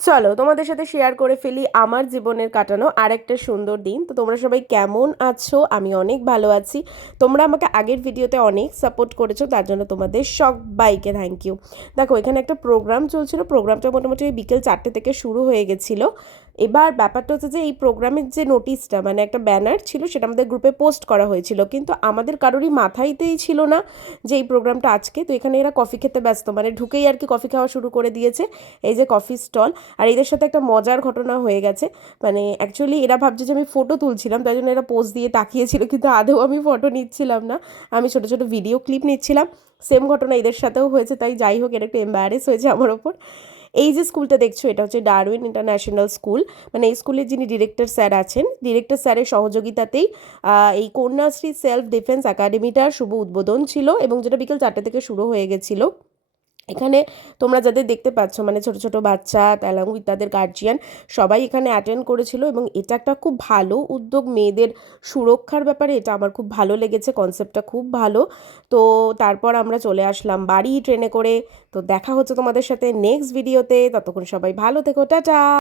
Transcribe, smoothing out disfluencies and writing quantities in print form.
চলো তোমাদের সাথে শেয়ার করে ফেলি আমার জীবনের কাটানো আরেকটা সুন্দর দিন। তো তোমরা সবাই কেমন আছো? আমি অনেক ভালো আছি। তোমরা আমাকে আগের ভিডিওতে অনেক সাপোর্ট করেছো, তার জন্য তোমাদের সবাইকে থ্যাংক ইউ। দেখো, এখানে একটা প্রোগ্রাম চলছিল। প্রোগ্রামটা মোটামুটি ওই বিকেল 4টে থেকে শুরু হয়ে গেছিলো। এবার ব্যাপারটা হচ্ছে যে এই প্রোগ্রামের যে নোটিশটা, মানে একটা ব্যানার ছিল, সেটা আমাদের গ্রুপে পোস্ট করা হয়েছিল, কিন্তু আমাদের কারোরই মাথাইতেই ছিল না যে এই প্রোগ্রামটা আজকে। তো এখানে এরা কফি খেতে ব্যস্ত, মানে ঢুকেই আর কি কফি খাওয়া শুরু করে দিয়েছে। এই যে কফি স্টল। আর এদের সাথে একটা মজার ঘটনা হয়ে গেছে। মানে অ্যাকচুয়ালি এরা ভাবছে যে আমি ফটো তুলছিলাম, তাই জন্য এরা পোজ দিয়ে তাকিয়েছিল, কিন্তু আদৌ আমি ফটো নিচ্ছিলাম না, আমি ছোটো ছোটো ভিডিও ক্লিপ নিচ্ছিলাম। সেম ঘটনা এদের সাথেও হয়েছে, তাই যাই হোক, এটা একটু এম্বারেস হয়েছে আমার ওপর। এই যে স্কুলটা দেখছো, এটা হচ্ছে ডারউইন ইন্টারন্যাশনাল স্কুল। মানে এই স্কুলের যিনি ডিরেক্টর স্যার আছেন, ডিরেক্টর স্যারের সহযোগিতাতেই এই কন্যাশ্রী সেলফ ডিফেন্স একাডেমিটার শুভ উদ্বোধন ছিল, এবং যেটা বিকেল 4টে থেকে শুরু হয়ে গেছিলো। এখানে তোমরা যাদের দেখতে পাচ্ছ, মানে ছোট ছোট বাচ্চা অ্যালং উইথ তাদের গার্জিয়ান, সবাই এখানে অ্যাটেন্ড করেছিল। এবং এটা একটা খুব ভালো উদ্যোগ মেয়েদের সুরক্ষার ব্যাপারে। এটা আমার খুব ভালো লেগেছে, কনসেপ্টটা খুব ভালো। তো তারপর আমরা চলে আসলাম বাড়ি ট্রেনে করে। তো দেখা হচ্ছে তোমাদের সাথে নেক্সট ভিডিওতে। ততক্ষণ সবাই ভালো থেকো, টাটা।